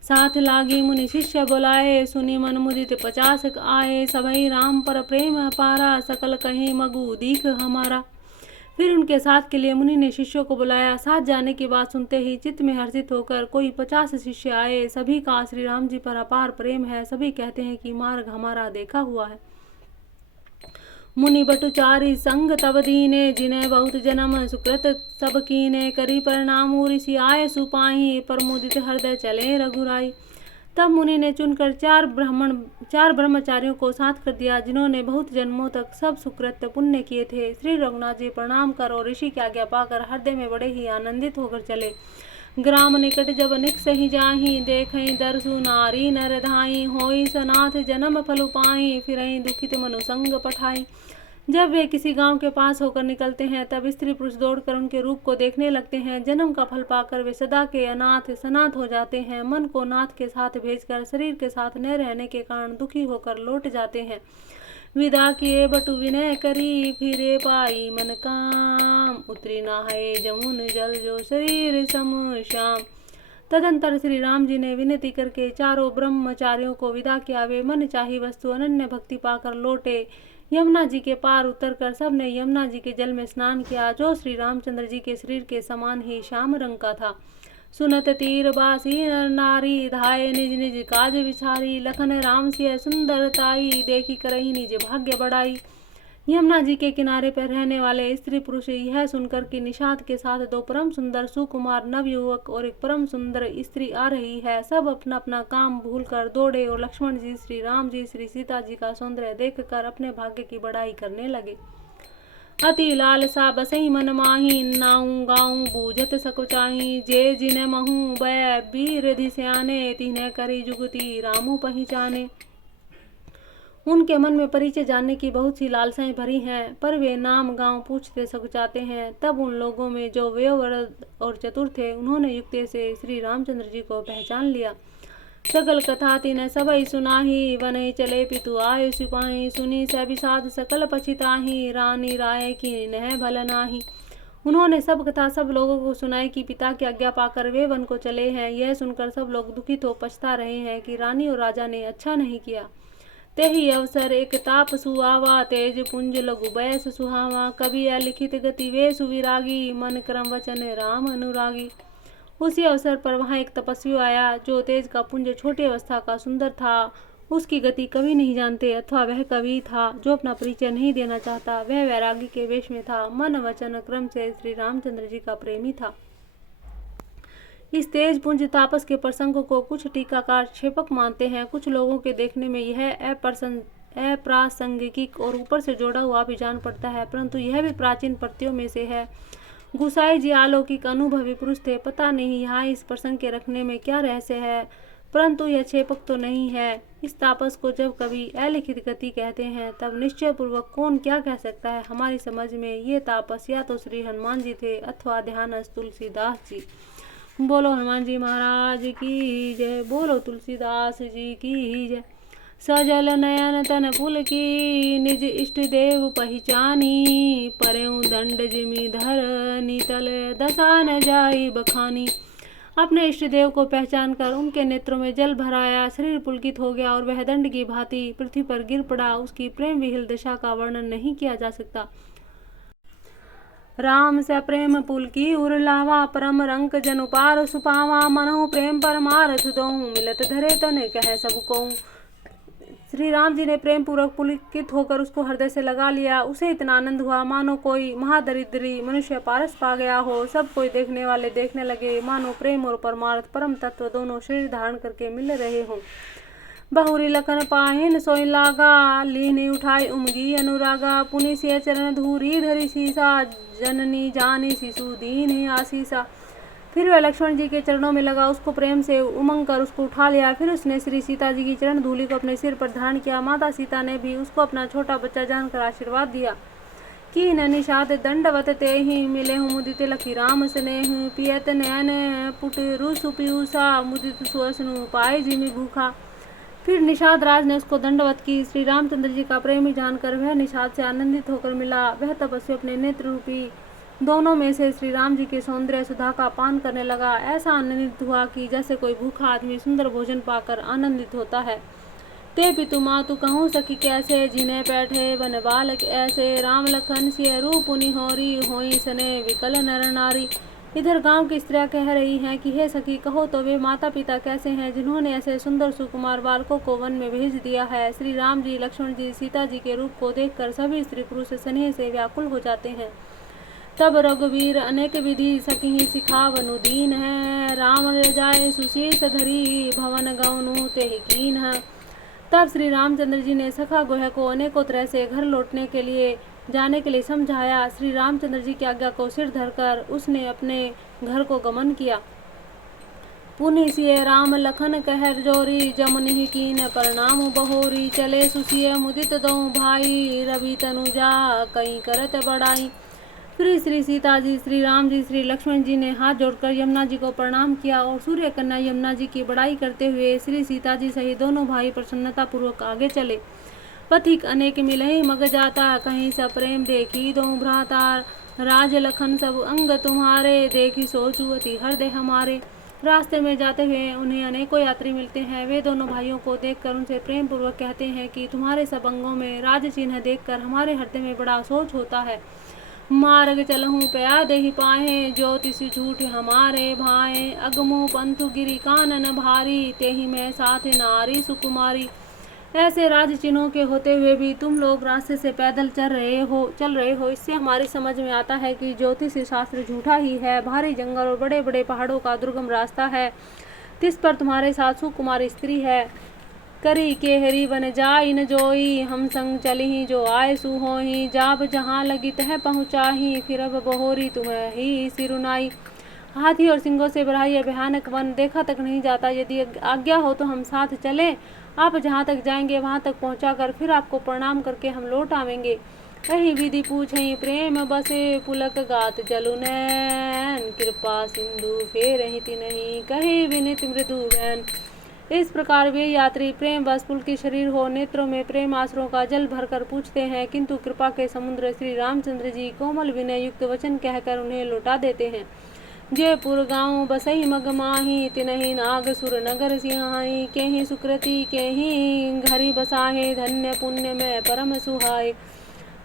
साथ लागी मुनि शिष्य बुलाए, सुनि मन मुदित 50 आए, सभई राम पर प्रेम अपारा, सकल कहीं मगु दीख हमारा। फिर उनके साथ के लिए मुनि ने शिष्यों को बुलाया। साथ जाने की बात सुनते ही चित्त में हर्षित होकर कोई 50 शिष्य आए। सभी का श्री राम जी पर अपार प्रेम है। सभी कहते हैं कि मार्ग हमारा देखा हुआ है। मुनि बटुचारी संग तब दीने, जिन्हें बहुत जन्म सुकृत सब कीने, करी प्रणाम ऋषि आए सुपाही, प्रमुदित हृदय चले रघुराई। तब मुनि ने चुनकर 4 ब्रह्मचारियों को साथ कर दिया, जिन्होंने बहुत जन्मों तक सब सुकृत पुण्य किए थे। श्री रघुनाथ जी प्रणाम कर और ऋषि की आज्ञा पाकर हृदय में बड़े ही आनंदित होकर चले। ग्राम निकट जब निकस ही जाही, देखई दरसु नारी नर धाई, होई सनाथ जन्म फल पाई, फिरई दुखित मनु संग पठाई। जब वे किसी गांव के पास होकर निकलते हैं तब स्त्री पुरुष दौड़कर उनके रूप को देखने लगते हैं। जन्म का फल पाकर वे सदा के अनाथ सनाथ हो जाते हैं। मन को नाथ के साथ भेजकर शरीर के साथ न रहने के कारण दुखी होकर लौट जाते हैं। विदा किए बटु विनय करी, फिरे पाई मन काम, उतरी नहाए जमुन जल जो शरीर सम श्याम। तदंतर श्री राम जी ने विनती करके चारों ब्रह्मचारियों को विदा किया। वे मन चाही वस्तु अनन्य भक्ति पाकर लौटे। यमुना जी के पार उतरकर सब ने यमुना जी के जल में स्नान किया, जो श्री रामचंद्र जी के शरीर के समान ही श्याम रंग का था। सुनत तीर बासी नर नारी, धाये निज निज काज विचारी, लखन राम सिय सुंदरताई, देखी करही निज भाग्य बढ़ाई। यमुना जी के किनारे पर रहने वाले स्त्री पुरुष यह सुनकर कि निषाद के साथ दो परम सुंदर सुकुमार नवयुवक और एक परम सुंदर स्त्री आ रही है, सब अपना अपना काम भूलकर दौड़े और लक्ष्मण जी, श्री राम जी, श्री सीता जी का सौंदर्य देखकर अपने भाग्य की बढ़ाई करने लगे। अति लालसा बसई मन माही, नाऊ गाऊ बूझत सकुचाही, जे जिन महू बै वीर धिस्याने, तिन्हें करी जुगती रामू पहचाने। उनके मन में परिचय जानने की बहुत सी लालसाएं भरी हैं, पर वे नाम गांव पूछते सकुचाते हैं। तब उन लोगों में जो वयोवृद्ध और चतुर थे, उन्होंने युक्ति से श्री रामचंद्र जी को पहचान लिया। सकल कथा तिन्हें सबई सुनाही, वनहि चले पितु आयु सिपाही, सुनी से विषाद सकल पछिताही, रानी राय की नह भल नाही। उन्होंने सब कथा सब लोगों को सुनाई कि पिता की आज्ञा पाकर वे वन को चले हैं। यह सुनकर सब लोग दुखित हो पछता रहे हैं कि रानी और राजा ने अच्छा नहीं किया। तेहि अवसर एक ताप सुआवा, तेज पुंज लघु बैस सुहावा, कवि अलिखित गति वे सुविरागी, मन क्रम वचन राम अनुरागी। उसी अवसर पर वहां एक तपस्वी आया, जो तेज का पुंज छोटी अवस्था का सुंदर था। उसकी गति कवि नहीं जानते, अथवा वह कवि था जो अपना परिचय नहीं देना चाहता। वह वैरागी के वेश में था, मन वचन क्रम से श्री रामचंद्र जी का प्रेमी था। इस तेज पुंज तापस के प्रसंग को कुछ टीकाकार क्षेपक मानते हैं। कुछ लोगों के देखने में यह अप्रासंगिक और ऊपर से जोड़ा हुआ भी जान पड़ता है, परंतु यह भी प्राचीन प्रतियों में से है। गुसाई जी अलौकिक अनुभवी पुरुष थे। पता नहीं यहाँ इस प्रसंग के रखने में क्या रहस्य है, परंतु यह क्षेपक तो नहीं है। इस तापस को जब कभी अलिखित गति कहते हैं, तब निश्चय पूर्वक कौन क्या कह सकता है। हमारी समझ में ये तापस या तो श्री हनुमान जी थे अथवा ध्यानस्थ तुलसीदास जी। बोलो हनुमान जी महाराज की जय, बोलो तुलसीदास जी की जय। सजल नयन तन पुल की, निज इष्ट देव पहचानी, परयु दंड जिमि धर नीतल, दशा न जाई बखानी। अपने इष्ट देव को पहचान कर उनके नेत्रों में जल भराया, शरीर पुलकित हो गया और वह दंड की भांति पृथ्वी पर गिर पड़ा। उसकी प्रेम विहिल दशा का वर्णन नहीं किया जा सकता। राम से प्रेम पुल की उर लावा, परम रंक जनु पार सुपावा, मनहु प्रेम परमारथ दोहु, मिलत धरे तन कह सब को। श्री राम जी ने प्रेम पूर्वक पुलकित होकर उसको हृदय से लगा लिया। उसे इतना आनंद हुआ मानो कोई महादरिद्री मनुष्य पारस पा गया हो। सब कोई देखने वाले देखने लगे, मानो प्रेम और परमार्थ परम तत्व दोनों शरीर धारण करके मिल रहे हों। बहुरी लखन पाहिन सोई लागा, लीनी उठाई उमगी अनुरागा, पुनि सिय चरण धूरी धरी सीसा, जननी जानी शिशु दीन आशीषा। फिर वह लक्ष्मण जी के चरणों में लगा, उसको प्रेम से उमंग कर उसको उठा लिया। फिर उसने श्री सीता जी की चरण धूलि को अपने सिर पर धारण किया। माता सीता ने भी उसको अपना छोटा बच्चा जानकर आशीर्वाद दिया। की निषाद दंडवत ते ही, मिले हूँ मुदित लखी राम स्नेह, पियत नयन पुट रुसु पीयूषा, मुदित सुअसनु पाए जिमि भूखा। फिर निषाद राज ने उसको दंडवत की। श्री रामचंद्र जी का प्रेमी जानकर वह निषाद से आनंदित होकर मिला। वह तपस्वी अपने नेत्र रूपी दोनों में से श्री राम जी के सौंदर्य सुधा का पान करने लगा। ऐसा आनंदित हुआ कि जैसे कोई भूखा आदमी सुंदर भोजन पाकर आनंदित होता है। ते पितु मातु कहूँ सखी कैसे, जिन्हें बैठे वन बालक ऐसे, राम लखन सिय रूप निहोरी, होई सने विकल नर नारी। इधर गांव की स्त्रियां कह रही हैं कि हे सखी कहो तो वे माता पिता कैसे हैं जिन्होंने ऐसे सुंदर सुकुमार बालकों को वन में भेज दिया है। श्री राम जी, लक्ष्मण जी, सीता जी के रूप को देखकर सभी स्त्री पुरुष स्नेह से व्याकुल हो जाते हैं। तब रघुवीर अनेक विधि सखी सिखावनु दीन है, राम रजाए सुशीष धरी, भवन गौनु तेहि कीन है। तब श्री रामचंद्र जी ने सखा गोह को अनेकों तरह से घर लौटने के लिए जाने के लिए समझाया। श्री रामचंद्र जी की आज्ञा को सिर धरकर उसने अपने घर को गमन किया। पुनि सिय राम लखन कहर जोरी, जमुनि कीन प्रणाम बहोरी। चले सुसिय मुदित दो भाई, रवि तनुजा कहीं करत बड़ाई। फिर श्री सीता जी, श्री राम जी, श्री लक्ष्मण जी ने हाथ जोड़कर यमुना जी को प्रणाम किया और सूर्य कन्या यमुना जी की बड़ाई करते हुए श्री सीता जी सहित दोनों भाई प्रसन्नता पूर्वक आगे चले। पथिक अनेक मिलहि मग जाता, कहीं सप्रेम देखी दो भ्राता। राज लखन सब अंग तुम्हारे, देखी सोचू अति हृदय हमारे। रास्ते में जाते हुए उन्हें अनेकों यात्री मिलते हैं। वे दोनों भाइयों को देखकर उनसे प्रेम पूर्वक कहते हैं कि तुम्हारे सब अंगों में राज चिन्ह देखकर हमारे हृदय में बड़ा सोच होता है। मार्ग चलहूँ पया देहि पाए, ज्योतिषि झूठ हमारे भाए। अगमु पंथु गिरी कानन भारी, तेहि में साथ नारी सुकुमारी। ऐसे राज चिन्हों के होते हुए भी तुम लोग रास्ते से पैदल चल रहे हो। इससे हमारी समझ में आता है कि ज्योतिष शास्त्र झूठा ही है। भारी जंगल और बड़े बड़े पहाड़ों का दुर्गम रास्ता है, तिस पर तुम्हारे साथ सुकुमारी स्त्री है। करी के हरी बन जाई न जोई, हम संग चली जो आए सुहोही। जाब जहाँ लगी तह पहुँचाही, फिर अब बहोरी तुम्हें ही सिरुनाई। हाथी और सिंगों से भरा यह भयानक वन देखा तक नहीं जाता। यदि आज्ञा हो तो हम साथ चले। आप जहाँ तक जाएंगे वहाँ तक पहुँचाकर फिर आपको प्रणाम करके हम लौट आवेंगे। कही विधि पूछई प्रेम बसे, पुलक गात जलु नैन। कृपा सिंधु फेर हिति नहीं, कही विनित मृदु बैन। इस प्रकार वे यात्री प्रेम बस पुलकित शरीर हो, नेत्रों में प्रेम आंसुओं का जल भरकर पूछते हैं, किंतु कृपा के समुद्र श्री रामचंद्र जी कोमल विनय युक्त वचन कहकर उन्हें लौटा देते हैं। जयपुर गाँव बसई मग माही, तिनहि नाग सुर नगर सिहाई। केहि सुकृति केहि घरी बसाहे, धन्य पुण्य में परम सुहाय।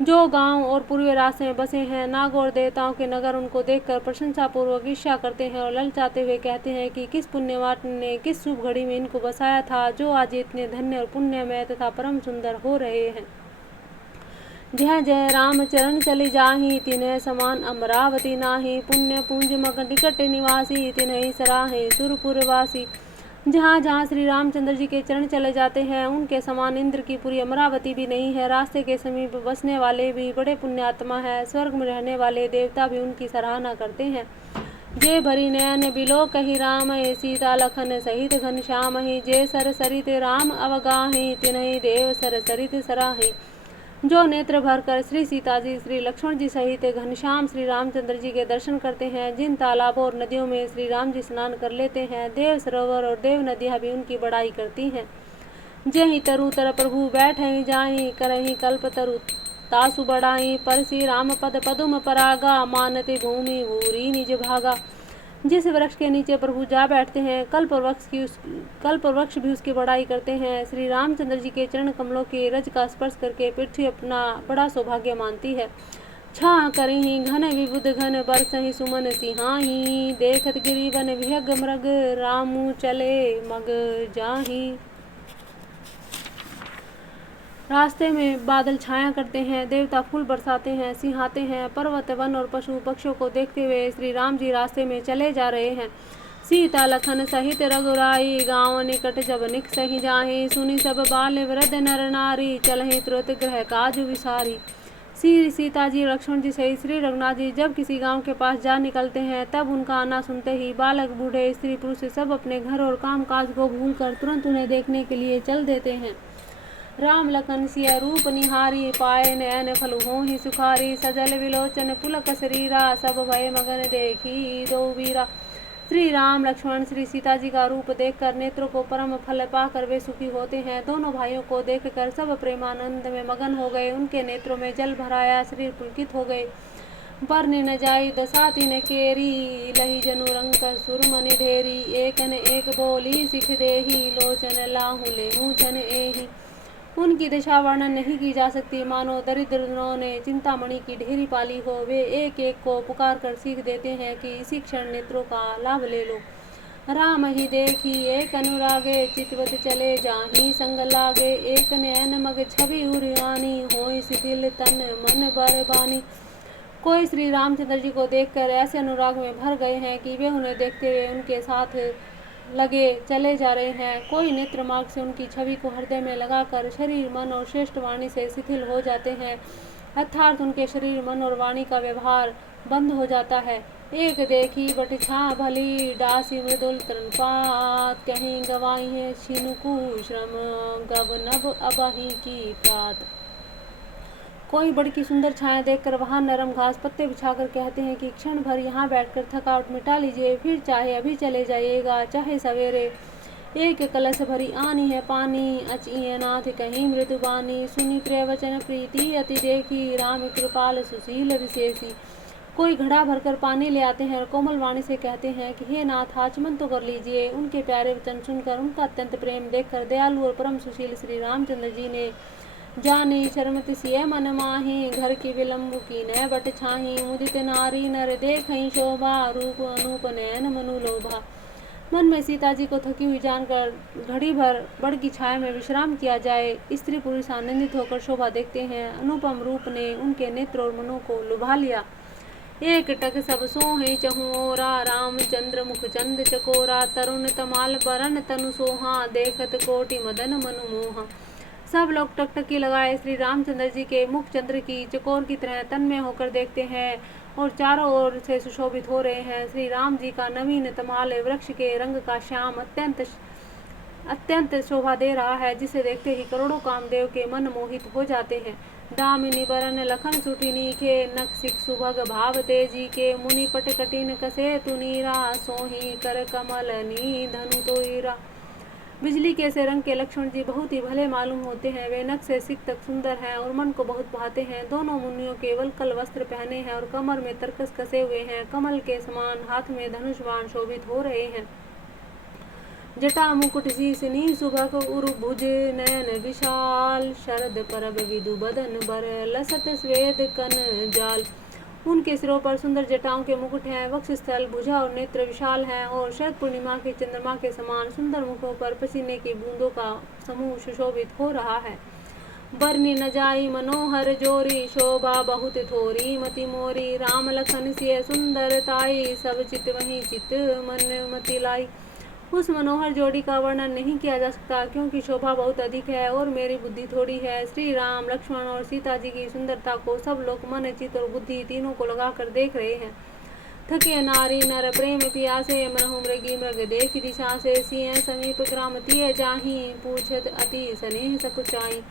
जो गांव और पूर्वी रास्ते में बसे हैं, नाग और देवताओं के नगर उनको देखकर प्रशंसा पूर्वक ईर्ष्या करते हैं और ललचाते हुए कहते हैं कि किस पुण्यवान ने किस शुभ घड़ी में इनको बसाया था, जो आज इतने धन्य और पुण्यमय तथा परम सुंदर हो रहे हैं। जय जय राम चरण चली जाही, तिन्ह समान अमरावती नाही। पुण्य पुंज मग निकट निवासी, तिन्ह सराहे सुरपुरवासी। जहाँ जहाँ श्री रामचंद्र जी के चरण चले जाते हैं, उनके समान इंद्र की पूरी अमरावती भी नहीं है। रास्ते के समीप बसने वाले भी बड़े पुण्यात्मा है। स्वर्ग में रहने वाले देवता भी उनकी सराहना करते हैं। जे भरी नयन बिलो कही राम, सीता लखन सहित घनश्याम। जे सर सरित राम अवगाही, तिन्हि देव सर सरित सराही। जो नेत्र भरकर श्री सीता जी, श्री लक्ष्मण जी सहित घनश्याम श्री रामचंद्र जी के दर्शन करते हैं, जिन तालाबों और नदियों में श्री राम जी स्नान कर लेते हैं, देव सरोवर और देव नदियाँ भी उनकी बड़ाई करती हैं। जेहि तरु तर प्रभु बैठहि जाहि, करहि कल्प तरु तासु बढ़ाई। परसी राम पद पदुम परागा, मानते भूमि भूरी निज भागा। जिस वृक्ष के नीचे प्रभु जा बैठते हैं, कल्प वृक्ष भी उसकी बड़ाई करते हैं। श्री रामचंद्र जी के चरण कमलों के रज का स्पर्श करके पृथ्वी अपना बड़ा सौभाग्य मानती है। छा करही घन विबुध घन, बरसहि सुमन सिहाही। देखत गिरि वन विहग मृग, रामू चले मग जाही। रास्ते में बादल छाया करते हैं, देवता फूल बरसाते हैं, सिंहाते हैं। पर्वत वन और पशु पक्षियों को देखते हुए श्री राम जी रास्ते में चले जा रहे हैं। सीता लखन सहित रघुराई, गाँव निकट जब निक सही जाहि। सुनि सब बाल वृद्ध नर नारी, चलहि तुरत गृह काज विसारी। श्री सीता जी लक्ष्मण जी सहित श्री रघुनाथ जी जब किसी गांव के पास जा निकलते हैं, तब उनका आना सुनते ही बालक बूढ़े स्त्री पुरुष सब अपने घर और काम काज को भूलकर तुरंत उन्हें देखने के लिए चल देते हैं। राम लखन सिय रूप निहारी, पाए नयन फल होहि सुखारी। सजल विलोचन पुलक शरीरा, सब भय मगन देखी दो वीरा। श्री राम लक्ष्मण श्री सीता जी का रूप देखकर नेत्रों को परम फल पाकर वे सुखी होते हैं। दोनों भाइयों को देखकर सब प्रेमानंद में मगन हो गए। उनके नेत्रों में जल भराया, शरीर पुलकित हो गए। बरने न जाई दशा तिन केरी, लही जनु रंग सुरमनि ढेरी। एक न एक बोली सिख देही, लोचन लाहू लेहू जन एही। उनकी दशा वर्णन नहीं की जा सकती, मानो दरिद्रों ने चिंतामणि की ढेरी पाली हो। वे एक एक को पुकार कर सीख देते हैं कि इसी क्षण नेत्रों का लाभ ले लो। राम ही देखी एक अनुरागे, चितवत चले जाही संग लागे। एक नयन मग छवि उरियानी, होई शिथिल तन मन बरबानी। कोई श्री रामचंद्र जी को देखकर ऐसे अनुराग में भर गए हैं कि वे उन्हें देखते हुए उनके साथ लगे चले जा रहे हैं। कोई नेत्र मार्ग से उनकी छवि को हृदय में लगाकर शरीर मन और श्रेष्ठ वाणी से शिथिल हो जाते हैं, अर्थात उनके शरीर मन और वाणी का व्यवहार बंद हो जाता है। एक देखी बट छा भली डासी मृदुल तरण पात, कहीं गवाई है छिनुकु श्रम गव नभ अबही की प्रात। कोई बड़ की सुंदर छाया देखकर वहां नरम घास पत्ते बिछाकर कहते हैं कि क्षण भर यहाँ बैठकर थकावट मिटा लीजिए, फिर चाहे अभी चले जाइएगा चाहे सवेरे। एक कलश भरी आनी है पानी, अचिए नाथ कहीं मृदुबानी, सुनी प्रवचन प्रीति अति देखी, राम कृपाल सुशील विशेषी। कोई घड़ा भरकर पानी ले आते हैं और कोमल वाणी से कहते हैं कि हे नाथ आचमन तो कर लीजिए। उनके प्यारे वचन सुनकर, उनका अत्यंत प्रेम देखकर दयालु और परम सुशील श्री रामचंद्र जी ने जानी शर्मति सिय मन माही, घर की विलम्ब की न बट छाही, मुदित नारी नर देखई शोभा, रूप अनूप नयन मनु लोभा। मन में सीता जी को थकी हुई जानकर घड़ी भर बड़ की छाया में विश्राम किया जाए। स्त्री पुरुष आनंदित होकर शोभा देखते हैं। अनुपम रूप ने उनके नेत्र और मनों को लुभा लिया। एक टक सब सोहे चहोरा, रामचंद्र मुख चंद चकोरा, तरुण तमाल बरन तनु सोहा, देखत कोटि मदन मनु मोहा। सब लोग टकटकी लगाए श्री रामचंद्र जी के मुख चंद्र की चकोर की तरह तन्मय होकर देखते हैं और चारों ओर से सुशोभित हो रहे हैं। श्री राम जी का नवीन तमाल वृक्ष के रंग का श्याम अत्यंत शोभा दे रहा है, जिसे देखते ही करोड़ों कामदेव के मन मोहित हो जाते हैं। दामिनी बरन लखन सुटिनी के, नक्सिक सुभग भाव तेजी के, मुनि पट कटिन कसे तुनीरा, सोही कर कमल नी धनु तोईरा। बिजली के से रंग के लक्ष्मण जी बहुत ही भले मालूम होते हैं। वे नख से सिख तक सुंदर हैं और मन को बहुत भाते हैं। दोनों मुनियों के वलकल वस्त्र पहने हैं और कमर में तरकस कसे हुए हैं। कमल के समान हाथ में धनुष बाण शोभित हो रहे हैं। जटा मुकुट शीसनी सुभग उरु भुज नयन विशाल, शरद परब विदु बदन बर, लसत स्वेद कन जाल। उनके सिरों पर सुंदर जटाओं के मुकुट हैं। वक्षस्थल, भुजा और नेत्र विशाल हैं और शरद पूर्णिमा के चंद्रमा के समान सुंदर मुखों पर पसीने की बूंदों का समूह सुशोभित हो रहा है। बरनी न जाई मनोहर जोरी, शोभा बहुत थोरी मति मोरी, राम लखन सिय सुंदर ताई, सब चित वही चित मन मति लाई। उस मनोहर जोड़ी का वर्णन नहीं किया जा सकता, क्योंकि शोभा बहुत अधिक है और मेरी बुद्धि थोड़ी है। श्री राम, लक्ष्मण और सीता जी की सुंदरता को सब लोग मन, चित्त और बुद्धि तीनों को लगाकर देख रहे हैं। थके नारी नर प्रेम पियासे, मनहु मृगी मृग देख दिशा से, सिंह समीप ग्राम तिय जाही, पूछत अति स्नेह सकुचाई।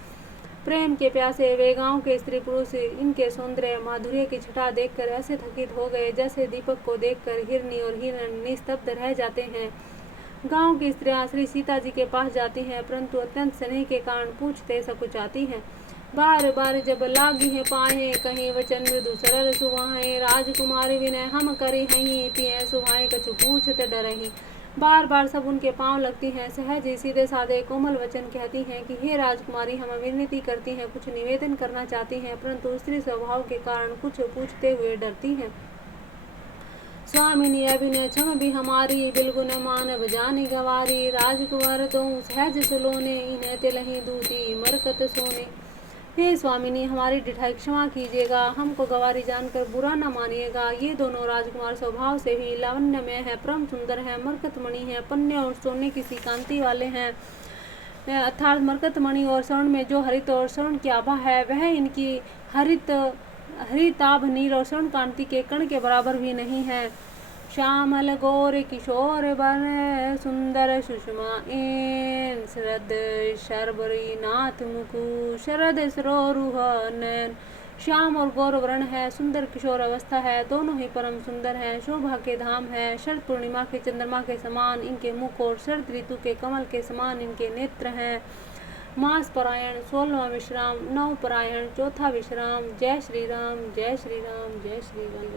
प्रेम के प्यासे वे गांव के स्त्री पुरुष इनके सौंदर्य माधुर्य की छटा देखकर ऐसे थकित हो गए, जैसे दीपक को देखकर हिरनी और हिरण निस्तब्ध रह जाते हैं। गांव की स्त्रियां श्री सीता जी के पास जाती हैं, परंतु अत्यंत स्नेह के कारण पूछते सकुचाती हैं। बार बार जब लागी है पाए, कहीं वचन मृदु सरल सुहाए, राजकुमारी विनय हम करी हहीं, तिय सुहाए कछु पूछत डरही। बार बार सब उनके पांव लगती हैं, सहज ही सीधे साधे कोमल वचन कहती हैं कि हे राजकुमारी, हम विनती करती हैं, कुछ निवेदन करना चाहती हैं, परंतु स्त्री स्वभाव के कारण कुछ पूछते हुए डरती हैं। स्वामिनी अभिनय क्षम भी हमारी, बिलगुन मानव जानी गवारी, राजकुमार तो सहज सुलोने, इन्हें तिलही दूती मरकत सोने। हे स्वामिनी, हमारी ढिठाई क्षमा कीजिएगा, हमको गवारी जानकर बुरा न मानिएगा। ये दोनों राजकुमार स्वभाव से ही लावण्यमय है, परम सुंदर है, मरकतमणि है, पन्ने और सोने की सी कांति वाले हैं। अर्थात मरकतमणि और स्वर्ण में जो हरित और स्वर्ण की आभा है, वह इनकी हरिताभ नील और स्वर्ण कांति के कण के बराबर भी नहीं है। श्यामल गौर किशोर बन, सुंदर सुषमा एन, शरद शर्बरी नाथ मुकु, शरद सरोरुह नयन। श्याम और गौर वर्ण है, सुंदर किशोर अवस्था है, दोनों ही परम सुंदर हैं, शोभा के धाम है। शरद पूर्णिमा के चंद्रमा के समान इनके मुख और शरद ऋतु के कमल के समान इनके नेत्र हैं। मास परायण 16वां विश्राम, नव परायण 4था विश्राम। जय श्री राम, जय श्री राम, जय श्री राम।